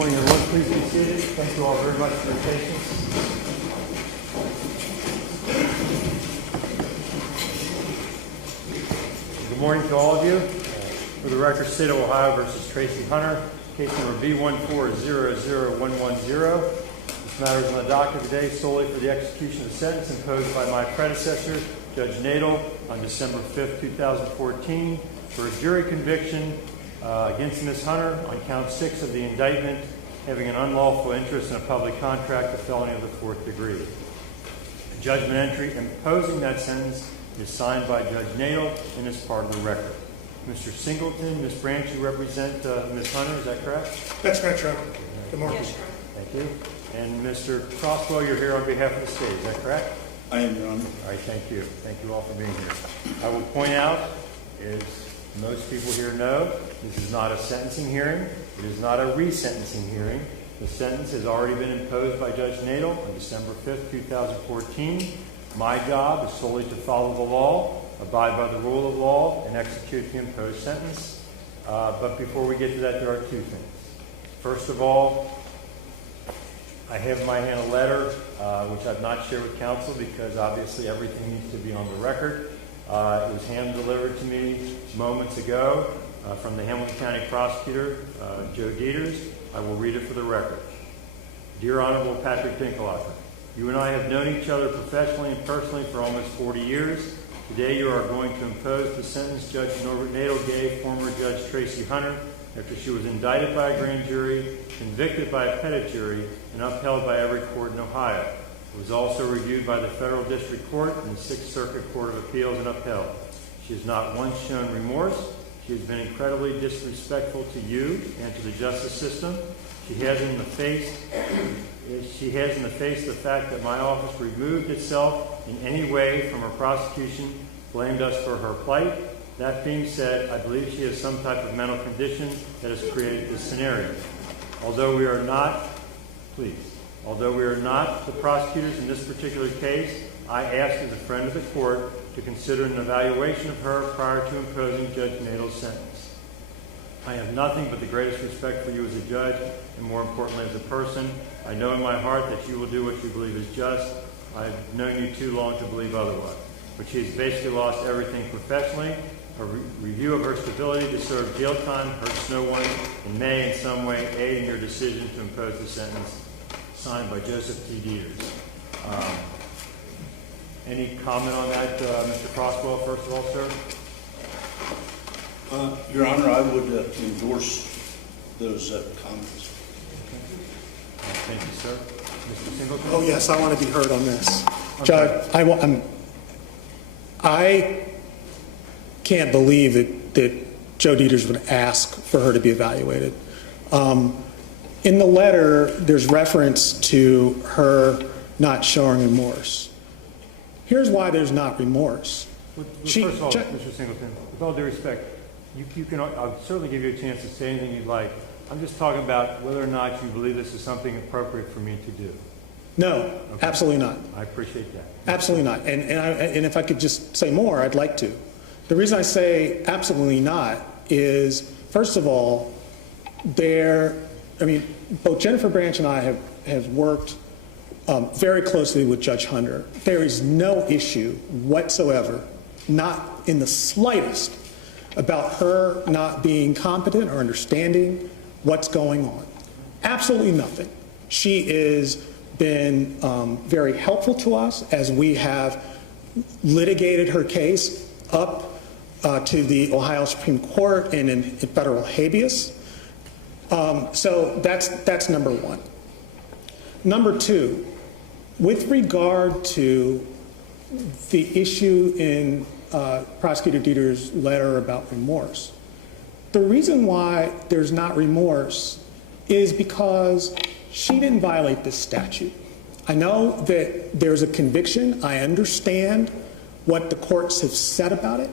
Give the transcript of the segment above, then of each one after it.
morning, everyone. Please be seated. Thank you all very much for your patience. Good morning to all of you. For the record, State of Ohio versus Tracy Hunter, case number B1400110. This matter is on the docket today solely for the execution of the sentence imposed by my predecessor, Judge Nadel, on December 5th, 2014, for a jury conviction against Ms. Hunter on count 6 of the indictment, having an unlawful interest in a public contract, a felony of the 4th degree. The judgment entry imposing that sentence is signed by Judge Nadel and is part of the record. Mr. Singleton, Ms. Branch, you represent Ms. Hunter, is that correct? That's correct, Your Honor. Good morning. Yes, Your Honor. Thank you. And Mr. Crosswell, you're here on behalf of the state, is that correct? I am, Your Honor. All right, thank you. Thank you all for being here. I will point out, as most people here know, this is not a sentencing hearing. It is not a resentencing hearing. The sentence has already been imposed by Judge Nadel on December 5th, 2014. My job is solely to follow the law, abide by the rule of law, and execute the imposed sentence. But before we get to that, there are two things. First of all, I have in my hand a letter, which I've not shared with counsel because obviously everything needs to be on the record. It was hand-delivered to me moments ago from the Hamilton County Prosecutor, Joe Dieters. I will read it for the record. Dear Honorable Patrick Dinkelhofer, you and I have known each other professionally and personally for almost 40 years. Today you are going to impose the sentence Judge Norbert Nadel gave former Judge Tracy Hunter after she was indicted by a grand jury, convicted by a petit jury, and upheld by every court in Ohio. It was also reviewed by the Federal District Court and the Sixth Circuit Court of Appeals and upheld. She has not once shown remorse. She has been incredibly disrespectful to you and to the justice system. She has in the face the fact that my office removed itself in any way from her prosecution, blamed us for her plight. That being said, I believe she has some type of mental condition that has created this scenario. Although we are not the prosecutors in this particular case, I ask as a friend of the court to consider an evaluation of her prior to imposing Judge Nadel's sentence. I have nothing but the greatest respect for you as a judge, and more importantly as a person. I know in my heart that you will do what you believe is just. I've known you too long to believe otherwise. But she has basically lost everything professionally. A review of her stability to serve jail time hurts no one and may in some way aid in your decision to impose the sentence. Signed by Joseph T. Dieters. Any comment on that, Mr. Crosswell, first of all, sir? Your Honor, I would endorse those comments. Okay. Thank you, sir. Mr. Singleton? Oh, yes, I want to be heard on this. Okay. Judge, I can't believe that Joe Dieters would ask for her to be evaluated. In the letter, there's reference to her not showing remorse. Here's why there's not remorse. First of all, Mr. Singleton, with all due respect, I'll certainly give you a chance to say anything you'd like. I'm just talking about whether or not you believe this is something appropriate for me to do. No, Okay. Absolutely not. I appreciate that. Absolutely not. And if I could just say more, I'd like to. The reason I say absolutely not is, first of all, both Jennifer Branch and I have worked very closely with Judge Hunter. There is no issue whatsoever, not in the slightest, about her not being competent or understanding what's going on. Absolutely nothing. She has been very helpful to us as we have litigated her case up to the Ohio Supreme Court and in federal habeas. So that's number one. Number two, with regard to the issue in Prosecutor Dieters' letter about remorse, the reason why there's not remorse is because she didn't violate this statute. I know that there's a conviction. I understand what the courts have said about it.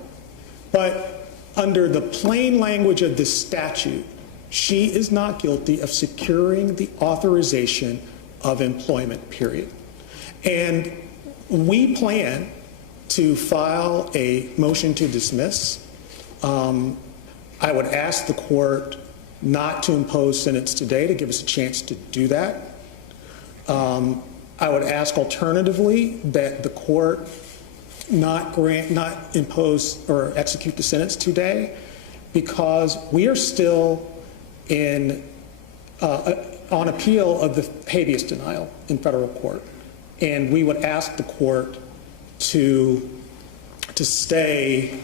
But under the plain language of this statute, she is not guilty of securing the authorization of employment, period. And we plan to file a motion to dismiss. I would ask the court not to impose sentence today, to give us a chance to do that. I would ask alternatively that the court not impose or execute the sentence today, because we are still on appeal of the habeas denial in federal court. And we would ask the court to stay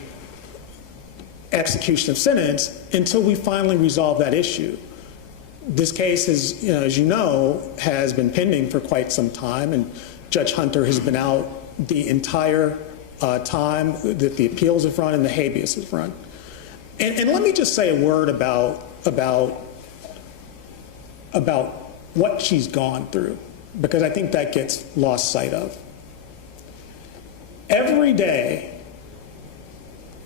execution of sentence until we finally resolve that issue. This case is, as you know, has been pending for quite some time, and Judge Hunter has been out the entire time that the appeals have run and the habeas has run. And let me just say a word about what she's gone through, because I think that gets lost sight of. Every day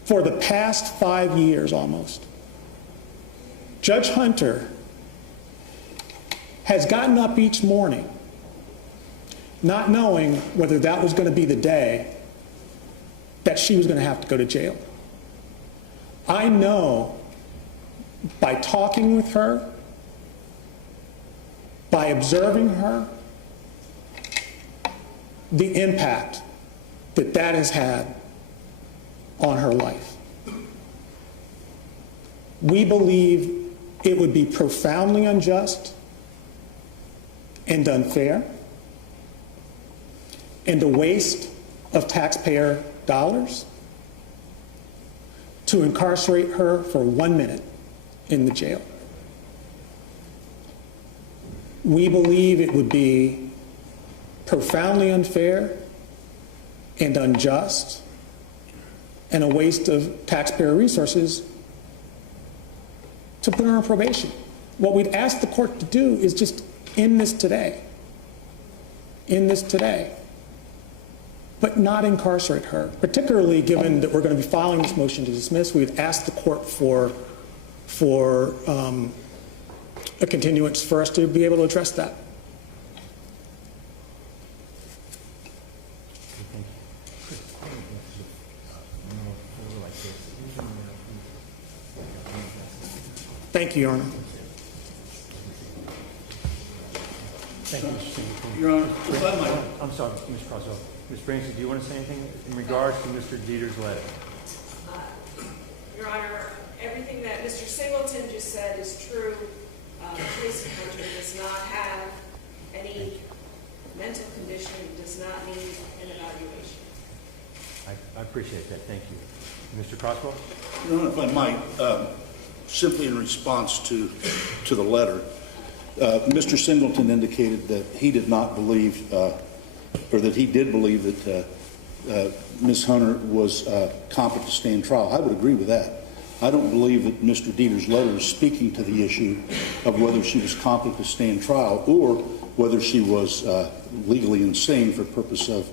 for the past 5 years almost, Judge Hunter has gotten up each morning not knowing whether that was going to be the day that she was going to have to go to jail. I know by talking with her, by observing her, the impact that that has had on her life. We believe it would be profoundly unjust and unfair and a waste of taxpayer dollars to incarcerate her for 1 minute in the jail. We believe it would be profoundly unfair and unjust and a waste of taxpayer resources to put her on probation. What we'd ask the court to do is just end this today. End this today. But not incarcerate her, particularly given that we're going to be filing this motion to dismiss. We would ask the court for a continuance for us to be able to address that. Thank you, Your Honor. Thank you, Mr. Singleton. Your Honor, if I might. I'm sorry, Ms. Croswell. Ms. Braintree, do you want to say anything in regards to Mr. Dieter's letter? Your Honor, everything that Mr. Singleton just said is true. Tracy Hunter does not have any mental condition, does not need an evaluation. I appreciate that. Thank you. Mr. Croswell? Your Honor, if I might, simply in response to the letter, Mr. Singleton indicated that he did not believe, or that he did believe that Ms. Hunter was competent to stand trial. I would agree with that. I don't believe that Mr. Dieter's letter is speaking to the issue of whether she was competent to stand trial or whether she was legally insane for purpose of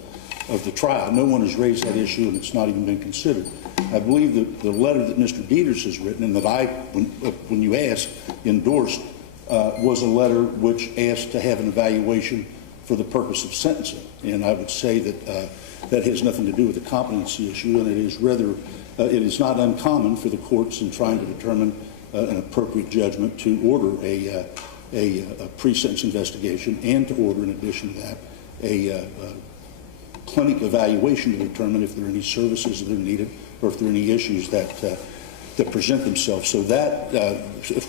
the trial. No one has raised that issue, and it's not even been considered. I believe that the letter that Mr. Dieters has written and that I, when you asked, endorsed, was a letter which asked to have an evaluation for the purpose of sentencing. And I would say that that has nothing to do with the competency issue, and it is rather, it is not uncommon for the courts in trying to determine an appropriate judgment to order a pre-sentence investigation and to order, in addition to that, a clinic evaluation to determine if there are any services that are needed or if there are any issues that present themselves. So that,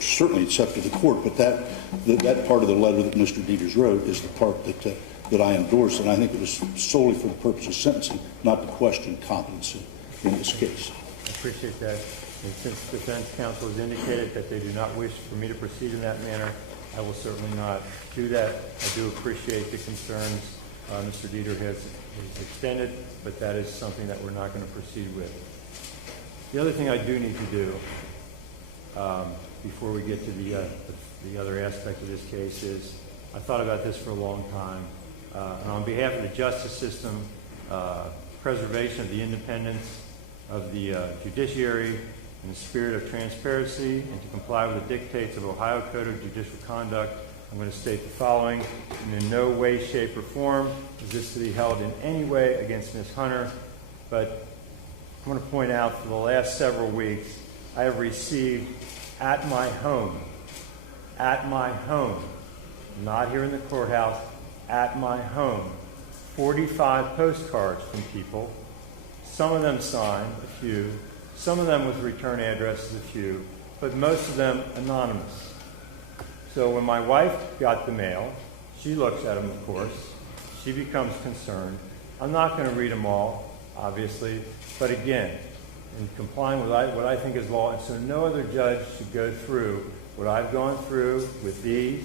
certainly it's up to the court, but that part of the letter that Mr. Dieters wrote is the part that I endorse, and I think it was solely for the purpose of sentencing, not to question competency in this case. I appreciate that. And since the defense counsel has indicated that they do not wish for me to proceed in that manner, I will certainly not do that. I do appreciate the concerns Mr. Dieter has extended, but that is something that we're not going to proceed with. The other thing I do need to do before we get to the other aspect of this case is I thought about this for a long time. And on behalf of the justice system, preservation of the independence of the judiciary in the spirit of transparency and to comply with the dictates of Ohio Code of Judicial Conduct, I'm going to state the following. In no way, shape, or form is this to be held in any way against Ms. Hunter, but I want to point out for the last several weeks, I have received at my home at my home, not here in the courthouse, at my home. 45 postcards from people, some of them signed, a few, some of them with return addresses, a few, but most of them anonymous. So when my wife got the mail, she looks at them, of course. She becomes concerned. I'm not going to read them all, obviously, but again, in complying with what I think is law, and so no other judge should go through what I've gone through with these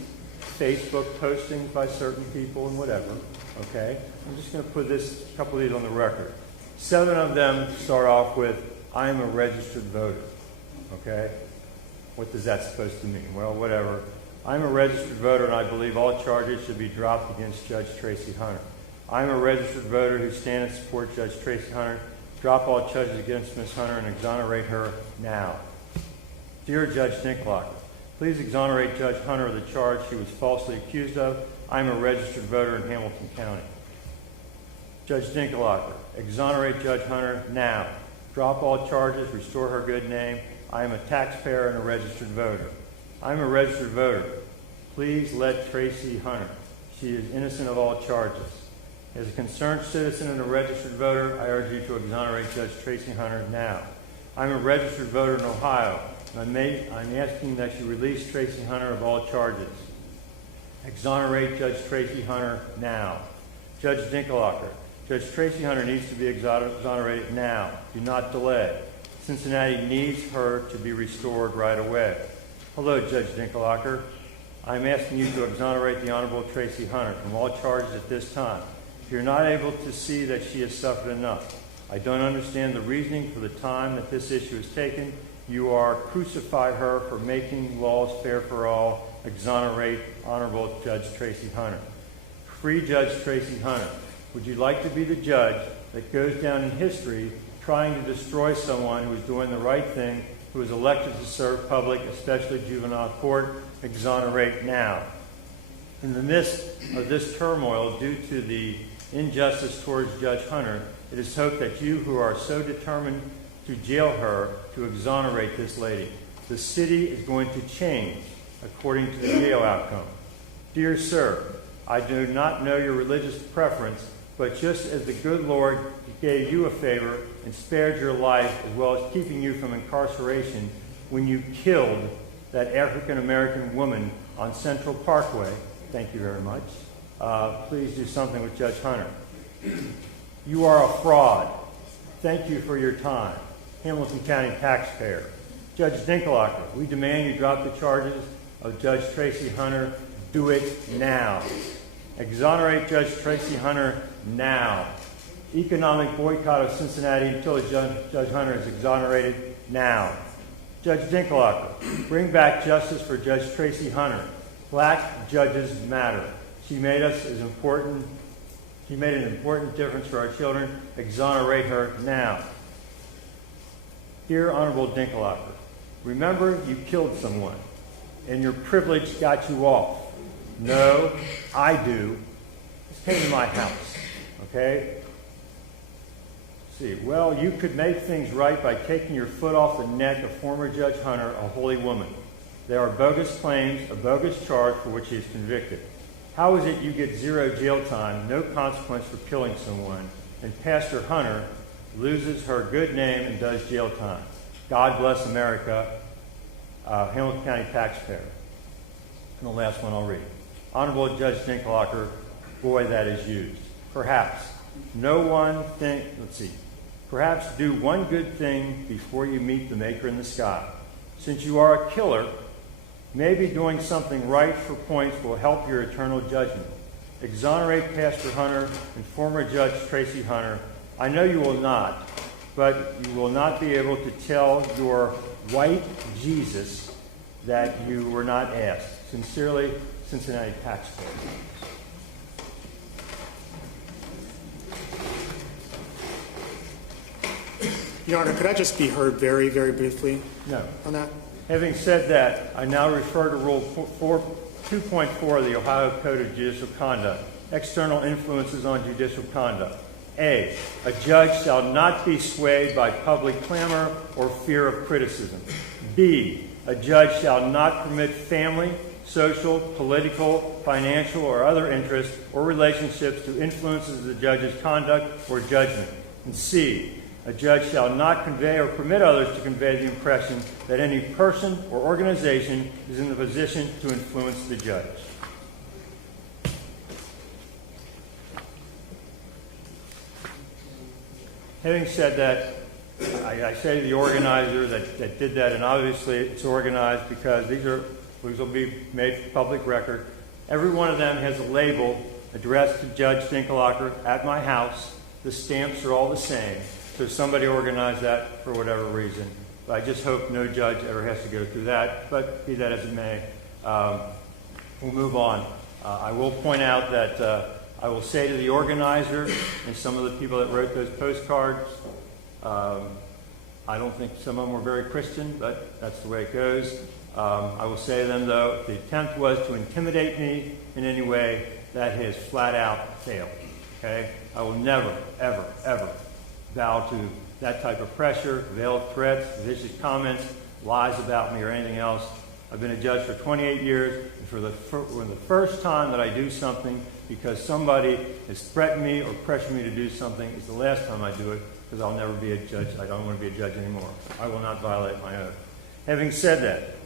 Facebook postings by certain people and whatever, okay? I'm just going to put a couple of these on the record. 7 of them start off with, I am a registered voter, okay? What is that supposed to mean? Well, whatever. I'm a registered voter, and I believe all charges should be dropped against Judge Tracy Hunter. I'm a registered voter who stands and support Judge Tracy Hunter. Drop all charges against Ms. Hunter and exonerate her now. Dear Judge Dinklager, please exonerate Judge Hunter of the charge she was falsely accused of. I'm a registered voter in Hamilton County. Judge Dinklager, exonerate Judge Hunter now. Drop all charges, restore her good name. I am a taxpayer and a registered voter. I'm a registered voter. Please let Tracy Hunter. She is innocent of all charges. As a concerned citizen and a registered voter, I urge you to exonerate Judge Tracy Hunter now. I'm a registered voter in Ohio, and I'm asking that you release Tracy Hunter of all charges. Exonerate Judge Tracy Hunter now. Judge Dinklager, Judge Tracy Hunter needs to be exonerated now. Do not delay. Cincinnati needs her to be restored right away. Hello, Judge Dinklager. I'm asking you to exonerate the Honorable Tracy Hunter from all charges at this time. If you're not able to see that she has suffered enough, I don't understand the reasoning for the time that this issue is taken. You are crucify her for making laws fair for all. Exonerate Honorable Judge Tracy Hunter. Free Judge Tracy Hunter. Would you like to be the judge that goes down in history trying to destroy someone who is doing the right thing, who is elected to serve public, especially juvenile court? Exonerate now. In the midst of this turmoil due to the injustice towards Judge Hunter, it is hoped that you who are so determined to jail her to exonerate this lady. The city is going to change according to the jail outcome. Dear sir, I do not know your religious preference, but just as the good Lord gave you a favor and spared your life as well as keeping you from incarceration when you killed that African-American woman on Central Parkway, thank you very much, please do something with Judge Hunter. You are a fraud. Thank you for your time. Hamilton County taxpayer. Judge Dinklager, we demand you drop the charges of Judge Tracy Hunter. Do it now. Exonerate Judge Tracy Hunter now. Economic boycott of Cincinnati until Judge Hunter is exonerated now. Judge Dinklager, bring back justice for Judge Tracy Hunter. Black judges matter. She made an important difference for our children. Exonerate her now. Dear Honorable Dinklager, remember you killed someone and your privilege got you off. No, I do. This came to my house, okay? See, well, you could make things right by taking your foot off the neck of former Judge Hunter, a holy woman. They are bogus claims, a bogus charge for which he is convicted. How is it you get 0 jail time, no consequence for killing someone, and Pastor Hunter loses her good name and does jail time? God bless America, Hamilton County taxpayer. And the last one I'll read. Honorable Judge Dinklager, boy, that is used. Perhaps do one good thing before you meet the Maker in the sky. Since you are a killer, maybe doing something right for points will help your eternal judgment. Exonerate Pastor Hunter and former Judge Tracy Hunter. I know you will not, but you will not be able to tell your white Jesus that you were not asked. Sincerely, Cincinnati taxpayer. Your Honor, could I just be heard very, very briefly No. on that? Having said that, I now refer to Rule 2.4 of the Ohio Code of Judicial Conduct, external influences on judicial conduct. A judge shall not be swayed by public clamor or fear of criticism. B, a judge shall not permit family, social, political, financial, or other interests or relationships to influences the judge's conduct or judgment. And C, a judge shall not convey or permit others to convey the impression that any person or organization is in the position to influence the judge. Having said that, I say to the organizer that did that, and obviously it's organized because these will be made for public record. Every one of them has a label addressed to Judge Dinkelhocker at my house. The stamps are all the same. So somebody organized that for whatever reason. But I just hope no judge ever has to go through that, but be that as it may. We'll move on. I will point out that I will say to the organizer and some of the people that wrote those postcards, I don't think some of them were very Christian, but that's the way it goes. I will say to them, though, if the attempt was to intimidate me in any way, that has flat out failed. Okay? I will never, ever, ever bow to that type of pressure, veiled threats, vicious comments, lies about me, or anything else. I've been a judge for 28 years, and for the first time that I do something because somebody has threatened me or pressured me to do something, is the last time I do it, because I'll never be a judge. I don't want to be a judge anymore. I will not violate my oath. Having said that,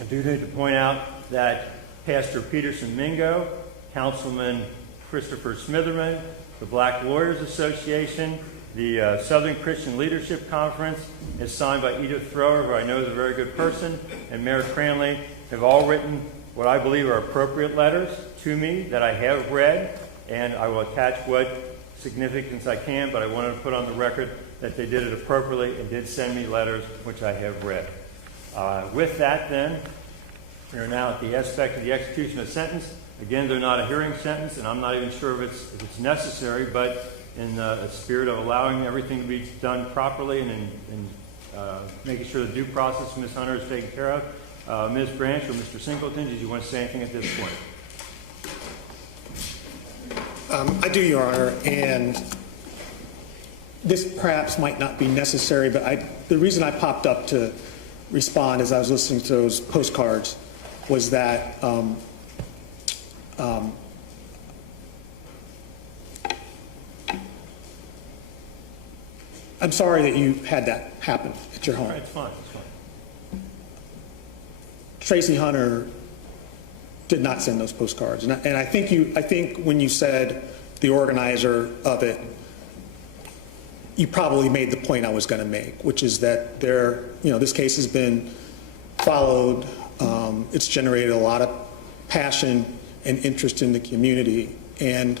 I do need to point out that Pastor Peterson Mingo, Councilman Christopher Smitherman, the Black Lawyers Association, the Southern Christian Leadership Conference, is signed by Edith Thrower, who I know is a very good person, and Mayor Cranley, have all written what I believe are appropriate letters to me that I have read, and I will attach what significance I can, but I wanted to put on the record that they did it appropriately and did send me letters which I have read. With that, then, we are now at the aspect of the execution of sentence. Again, they're not a hearing sentence, and I'm not even sure if it's necessary, but in the spirit of allowing everything to be done properly and making sure the due process of Ms. Hunter is taken care of, Ms. Branch or Mr. Singleton, did you want to say anything at this point? I do, Your Honor, and this perhaps might not be necessary, but the reason I popped up to respond as I was listening to those postcards was that I'm sorry that you had that happen at your home. It's fine. It's fine. Tracy Hunter did not send those postcards, and I think when you said the organizer of it, you probably made the point I was going to make, which is that this case has been followed. It's generated a lot of passion and interest in the community, and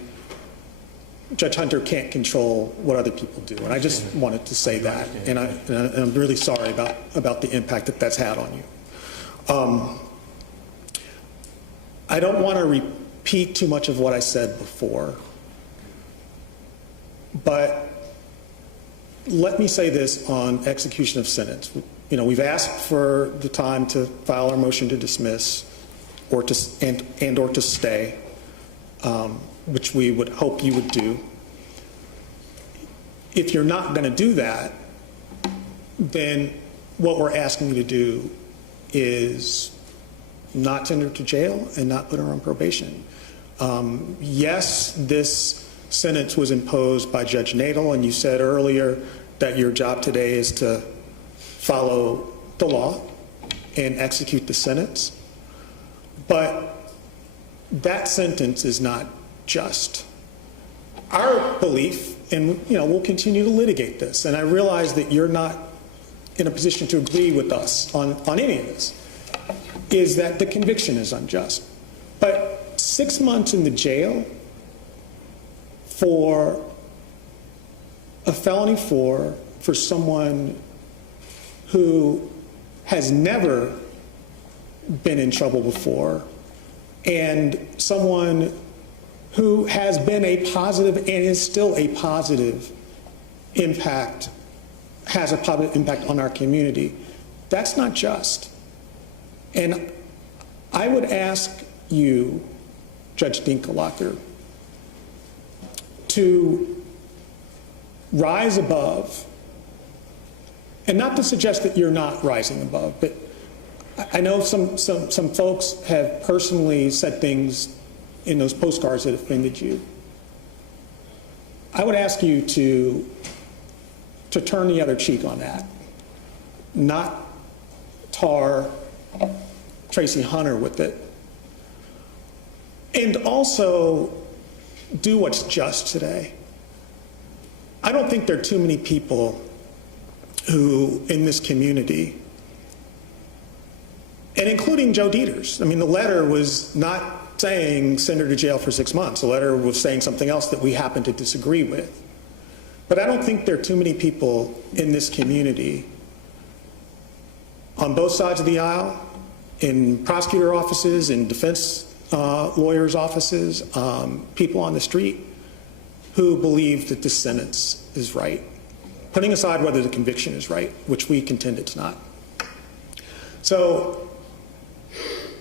Judge Hunter can't control what other people do. And I just wanted to say that, and I'm really sorry about the impact that's had on you. I don't want to repeat too much of what I said before, but let me say this on execution of sentence. We've asked for the time to file our motion to dismiss or to stay, which we would hope you would do. If you're not going to do that, then what we're asking you to do is not send her to jail and not put her on probation. Yes, this sentence was imposed by Judge Nadel, and you said earlier that your job today is to follow the law and execute the sentence. But that sentence is not just. Our belief, and we'll continue to litigate this, and I realize that you're not in a position to agree with us on any of this, is that the conviction is unjust. But 6 months in the jail for a felony for someone who has never been in trouble before, and someone who has been a positive and is still a positive impact, has a positive impact on our community, that's not just. And I would ask you, Judge Dinkelhocker, to rise above, and not to suggest that you're not rising above, but I know some folks have personally said things in those postcards that offended you. I would ask you to turn the other cheek on that, not tar Tracy Hunter with it, and also do what's just today. I don't think there are too many people who, in this community, and including Joe Dieters. I mean, the letter was not saying send her to jail for 6 months. The letter was saying something else that we happen to disagree with. But I don't think there are too many people in this community, on both sides of the aisle, in prosecutor offices, in defense lawyers' offices, people on the street, who believe that this sentence is right, putting aside whether the conviction is right, which we contend it's not. So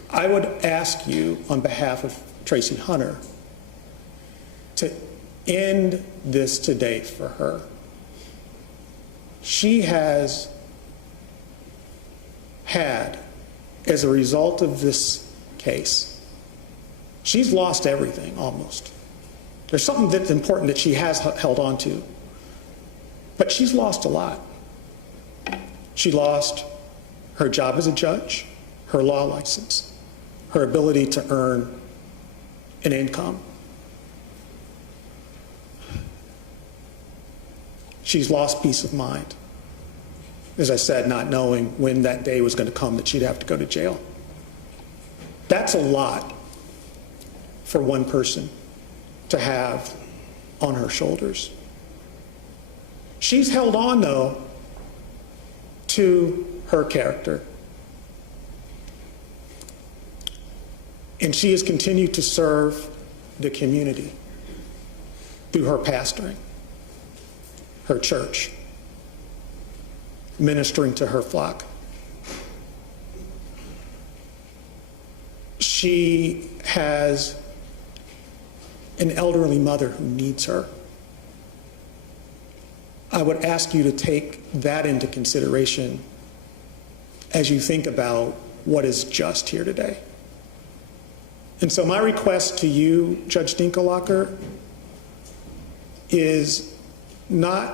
I would ask you, on behalf of Tracy Hunter, to end this today for her. She has had, as a result of this case, she's lost everything almost. There's something that's important that she has held on to, but she's lost a lot. She lost her job as a judge, her law license, her ability to earn an income. She's lost peace of mind. As I said, not knowing when that day was going to come that she'd have to go to jail. That's a lot for one person to have on her shoulders. She's held on, though, to her character. And she has continued to serve the community through her pastoring, her church, ministering to her flock. She has an elderly mother who needs her. I would ask you to take that into consideration as you think about what is just here today. And so my request to you, Judge Dinkelhocker, is not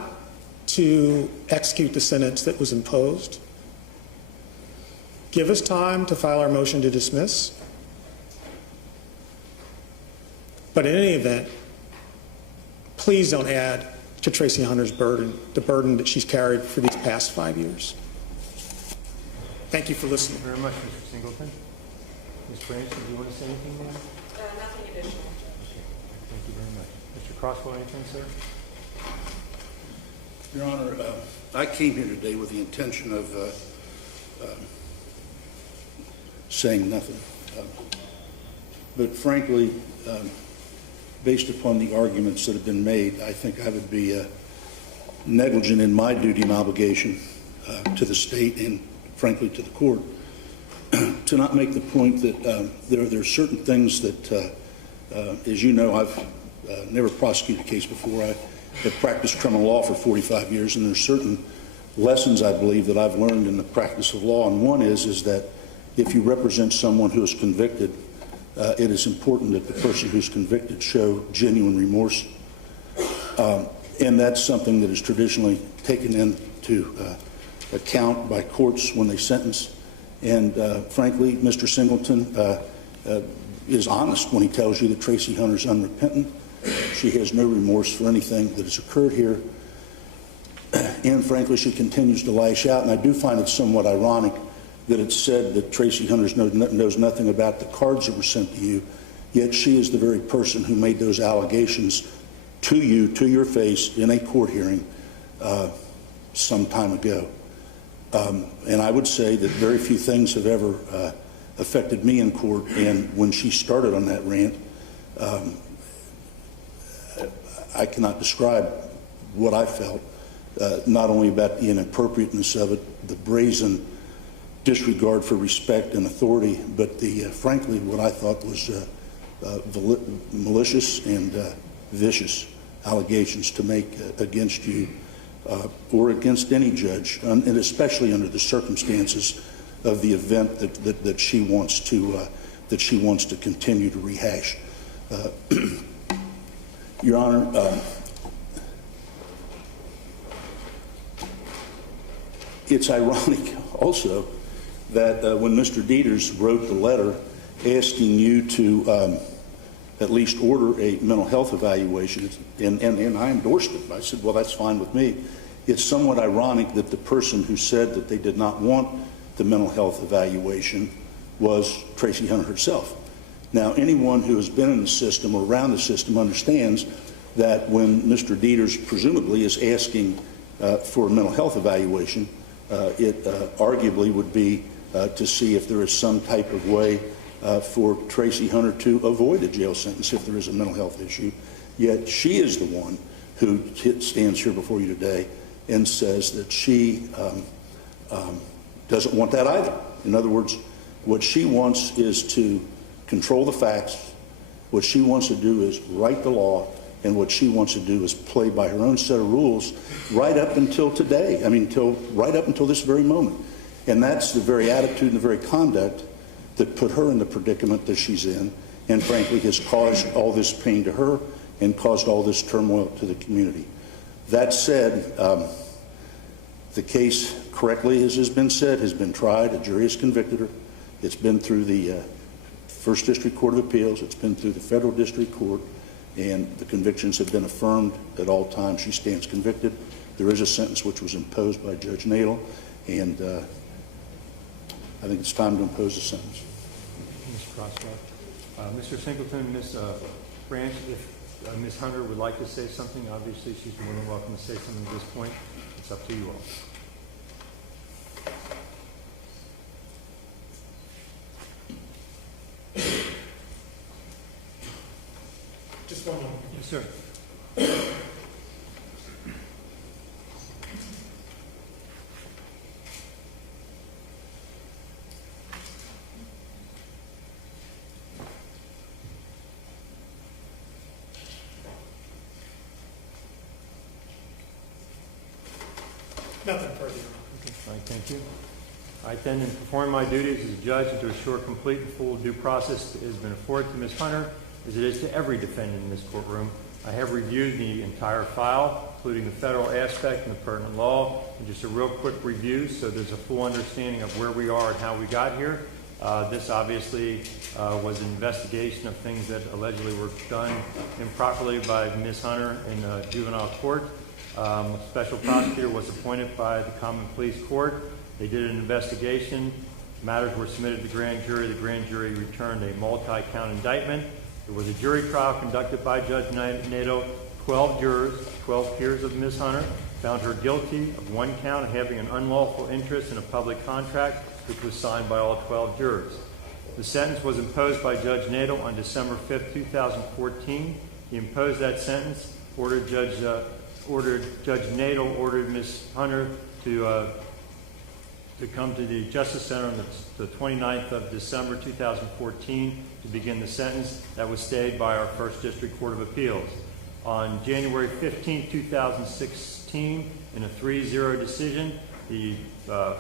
to execute the sentence that was imposed. Give us time to file our motion to dismiss. But in any event, please don't add to Tracy Hunter's burden, the burden that she's carried for these past 5 years. Thank you for listening. Thank you very much, Mr. Singleton. Ms. Branson, do you want to say anything more? Nothing additional, Judge. Thank you very much. Mr. Crosswell, anything, sir? Your Honor, I came here today with the intention of saying nothing. But frankly, based upon the arguments that have been made, I think I would be negligent in my duty and obligation to the state and, frankly, to the court to not make the point that there are certain things that, as you know, I've never prosecuted a case before. I have practiced criminal law for 45 years, and there's certain lessons, I believe, that I've learned in the practice of law. And one is that if you represent someone who is convicted, it is important that the person who's convicted show genuine remorse. And that's something that is traditionally taken into account by courts when they sentence. And frankly, Mr. Singleton is honest when he tells you that Tracy Hunter's unrepentant. She has no remorse for anything that has occurred here. And frankly, she continues to lash out. And I do find it somewhat ironic that it's said that Tracy Hunter knows nothing about the cards that were sent to you, yet she is the very person who made those allegations to you, to your face, in a court hearing some time ago. And I would say that very few things have ever affected me in court. And when she started on that rant, I cannot describe what I felt, not only about the inappropriateness of it, the brazen disregard for respect and authority, but the frankly what I thought was malicious and vicious allegations to make against you or against any judge, and especially under the circumstances of the event that she wants to continue to rehash. Your Honor, it's ironic also that when Mr. Dieters wrote the letter asking you to at least order a mental health evaluation, and I endorsed it. I said, well, that's fine with me. It's somewhat ironic that the person who said that they did not want the mental health evaluation was Tracy Hunter herself. Now, anyone who has been in the system or around the system understands that when Mr. Dieters presumably is asking for a mental health evaluation, it arguably would be to see if there is some type of way for Tracy Hunter to avoid a jail sentence if there is a mental health issue. Yet she is the one who stands here before you today and says that she doesn't want that either. In other words, what she wants is to control the facts. What she wants to do is write the law, and what she wants to do is play by her own set of rules right up until today. I mean, right up until this very moment. And that's the very attitude and the very conduct that put her in the predicament that she's in, and frankly has caused all this pain to her and caused all this turmoil to the community. That said, the case, correctly as has been said, has been tried. A jury has convicted her. It's been through the First District Court of Appeals. It's been through the Federal District Court, and the convictions have been affirmed at all times. She stands convicted. There is a sentence which was imposed by Judge Nadel, and I think it's time to impose a sentence. Mr. Crosswell. Mr. Singleton, Ms. Branch, if Ms. Hunter would like to say something, obviously she's more than welcome to say something at this point. It's up to you all. Just one moment. Yes, sir. Nothing further. All right, thank you. I intend in performing my duties as a judge and to assure complete and full due process has been afforded to Ms. Hunter, as it is to every defendant in this courtroom. I have reviewed the entire file, including the federal aspect and the pertinent law, and just a real quick review so there's a full understanding of where we are and how we got here. This obviously was an investigation of things that allegedly were done improperly by Ms. Hunter in juvenile court. A special prosecutor was appointed by the Common Pleas Court. They did an investigation. Matters were submitted to the grand jury. The grand jury returned a multi-count indictment. There was a jury trial conducted by Judge Nadel. 12 jurors, 12 peers of Ms. Hunter, found her guilty of one count of having an unlawful interest in a public contract, which was signed by all 12 jurors. The sentence was imposed by Judge Nadel on December 5th, 2014. He imposed that sentence, Judge Nadel ordered Ms. Hunter to come to the Justice Center on the 29th of December 2014 to begin the sentence. That was stayed by our First District Court of Appeals. On January 15, 2016, in a 3-0 decision, the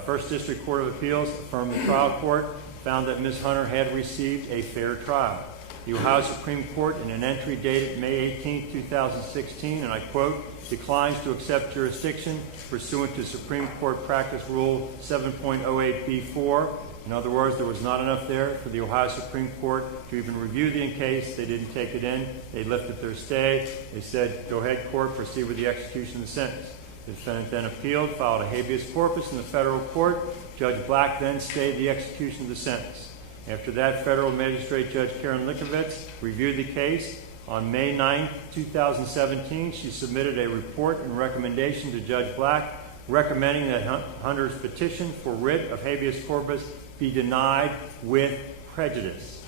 First District Court of Appeals affirmed the trial court, found that Ms. Hunter had received a fair trial. The Ohio Supreme Court, in an entry dated May 18, 2016, and I quote, declines to accept jurisdiction pursuant to Supreme Court Practice Rule 7.08b4. In other words, there was not enough there for the Ohio Supreme Court to even review the case. They didn't take it in. They lifted their stay. They said, go ahead, court, proceed with the execution of the sentence. The defendant then appealed, filed a habeas corpus in the federal court. Judge Black then stayed the execution of the sentence. After that, Federal Magistrate Judge Karen Likovitz reviewed the case. On May 9, 2017, she submitted a report and recommendation to Judge Black recommending that Hunter's petition for writ of habeas corpus be denied with prejudice.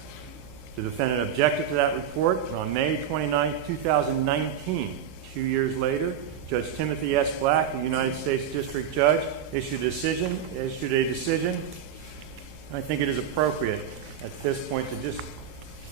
The defendant objected to that report, and on May 29, 2019, 2 years later, Judge Timothy S. Black, the United States District Judge, issued a decision. I think it is appropriate at this point to just,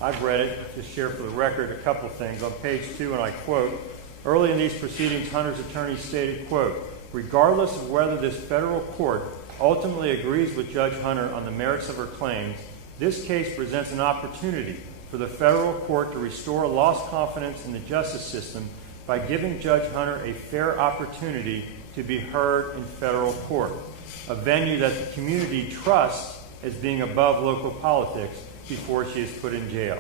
I've read it, to share for the record a couple things. On page 2, and I quote, early in these proceedings, Hunter's attorney stated, quote, regardless of whether this federal court ultimately agrees with Judge Hunter on the merits of her claims, this case presents an opportunity for the federal court to restore lost confidence in the justice system by giving Judge Hunter a fair opportunity to be heard in federal court, a venue that the community trusts as being above local politics before she is put in jail.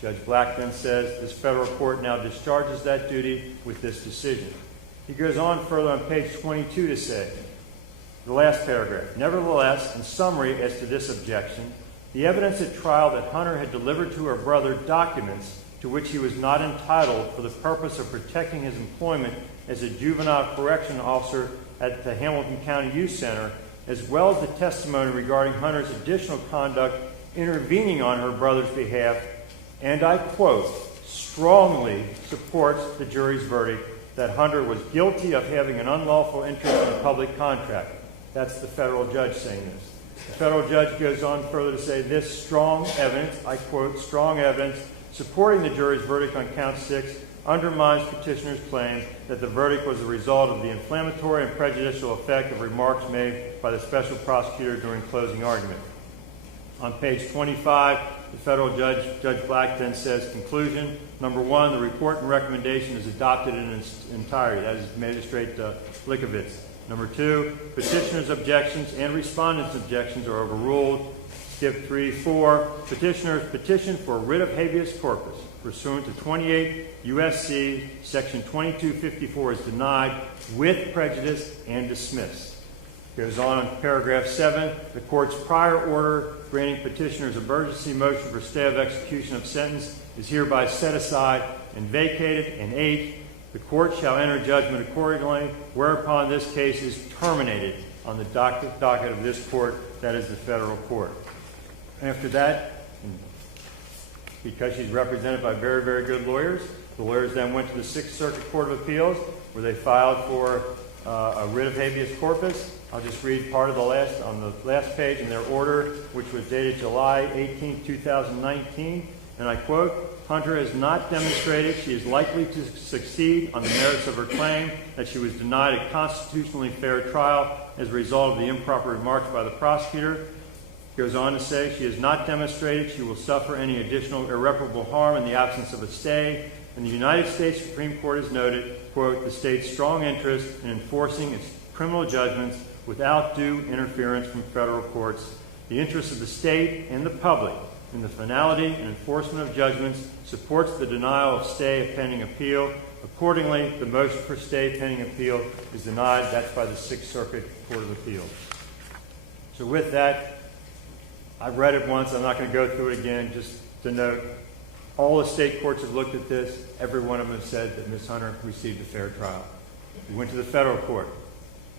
Judge Black then says this federal court now discharges that duty with this decision. He goes on further on page 22 to say, the last paragraph, nevertheless, in summary as to this objection, the evidence at trial that Hunter had delivered to her brother documents to which he was not entitled for the purpose of protecting his employment as a juvenile correction officer at the Hamilton County Youth Center, as well as the testimony regarding Hunter's additional conduct intervening on her brother's behalf, and I quote, strongly supports the jury's verdict that Hunter was guilty of having an unlawful interest in a public contract. That's the federal judge saying this. The federal judge goes on further to say this strong evidence, I quote, strong evidence supporting the jury's verdict on count 6 undermines petitioner's claim that the verdict was a result of the inflammatory and prejudicial effect of remarks made by the special prosecutor during closing argument. On page 25, the federal judge, Judge Black, then says, conclusion, number 1, the report and recommendation is adopted in its entirety. That is Magistrate Likovitz. Number 2, petitioner's objections and respondent's objections are overruled. Skip 3, 4, petitioner's petition for writ of habeas corpus pursuant to 28 U.S.C. section 2254 is denied with prejudice and dismissed. Goes on in paragraph 7, the court's prior order granting petitioner's emergency motion for stay of execution of sentence is hereby set aside and vacated. And 8, the court shall enter judgment accordingly, whereupon this case is terminated on the docket of this court, that is the federal court. After that, because she's represented by very, very good lawyers, the lawyers then went to the Sixth Circuit Court of Appeals, where they filed for a writ of habeas corpus. I'll just read part of on the last page in their order, which was dated July 18, 2019, and I quote, Hunter has not demonstrated she is likely to succeed on the merits of her claim that she was denied a constitutionally fair trial as a result of the improper remarks by the prosecutor. Goes on to say she has not demonstrated she will suffer any additional irreparable harm in the absence of a stay, and the United States Supreme Court has noted, quote, the state's strong interest in enforcing its criminal judgments without due interference from federal courts. The interest of the state and the public in the finality and enforcement of judgments supports the denial of stay pending appeal. Accordingly, the motion for stay pending appeal is denied. That's by the Sixth Circuit Court of Appeals. So with that, I've read it once. I'm not going to go through it again. Just to note, all the state courts have looked at this. Every one of them have said that Ms. Hunter received a fair trial. We went to the federal court.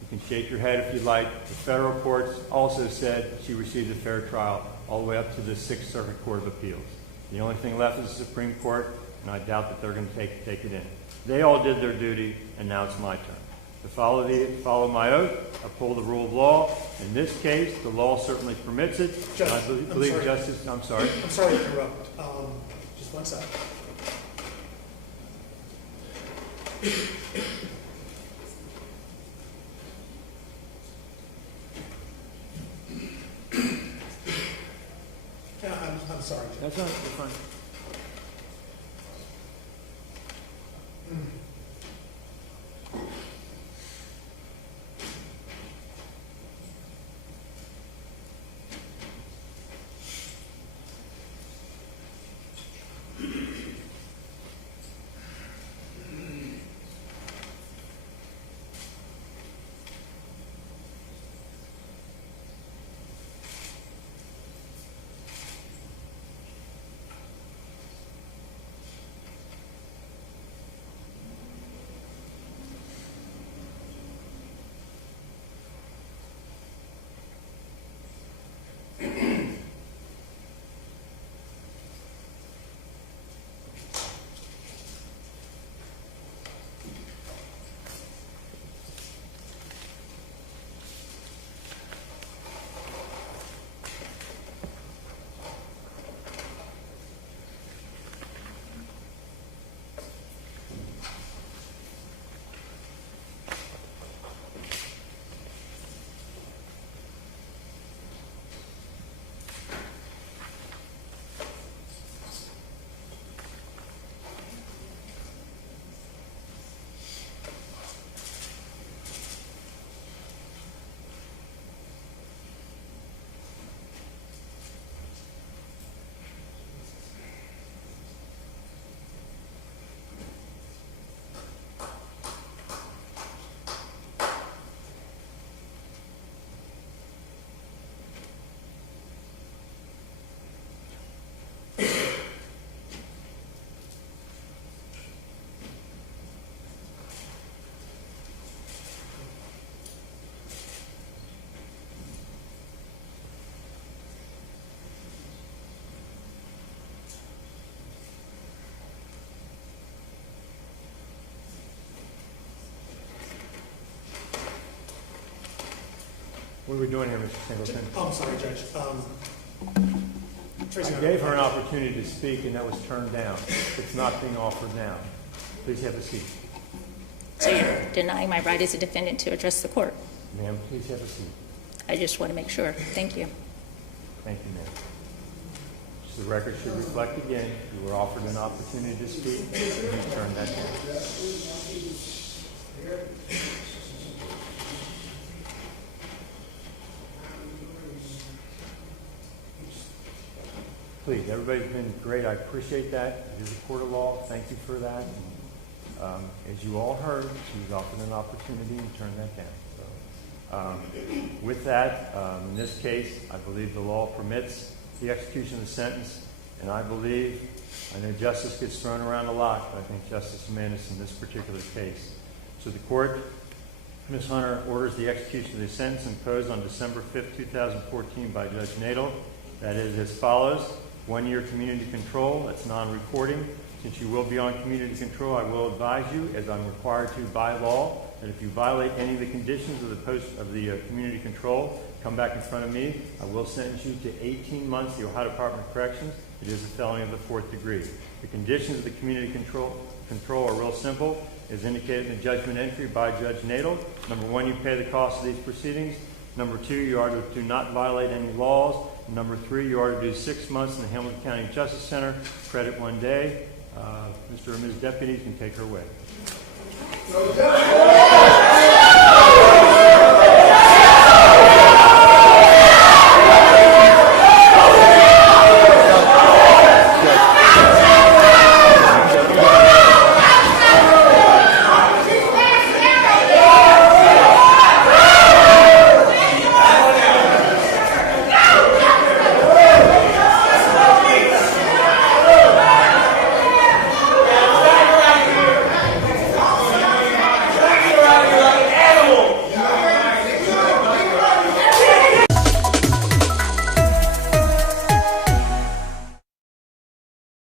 You can shake your head if you'd like. The federal courts also said she received a fair trial all the way up to the Sixth Circuit Court of Appeals. The only thing left is the Supreme Court, and I doubt that they're going to take it in. They all did their duty, and now it's my turn. To follow my oath, uphold the rule of law. In this case, the law certainly permits it. Judge, I believe justice. I'm sorry. I'm sorry to interrupt. Just one second. I'm sorry. That's not fine. What are we doing here, Mr. Singleton? Oh, I'm sorry, Judge. Tracy, I gave her an opportunity to speak, and that was turned down. It's not being offered now. Please have a seat. So you're denying my right as a defendant to address the court? Ma'am, please have a seat. I just want to make sure. Thank you. Thank you, ma'am. So the record should reflect again, you were offered an opportunity to speak, and you turned that down. Please, everybody's been great. I appreciate that. It is a court of law. Thank you for that. And, as you all heard, she was offered an opportunity and turned that down. So, with that, in this case, I believe the law permits the execution of the sentence, and I know justice gets thrown around a lot, but I think justice demands in this particular case. So the court, Ms. Hunter, orders the execution of the sentence imposed on December 5th, 2014 by Judge Nadel. That is as follows: 1 year community control, that's non-reporting. Since you will be on community control, I will advise you, as I'm required to by law, that if you violate any of the conditions of the community control, come back in front of me. I will sentence you to 18 months, the Ohio Department of Corrections. It is a felony of the 4th degree. The conditions of the community control are real simple, as indicated in the judgment entry by Judge Nadel. Number 1, you pay the cost of these proceedings. Number 2, you are to do not violate any laws. Number 3, you are to do 6 months in the Hamilton County Justice Center, credit 1 day. Mr. or Ms. Deputies can take her away.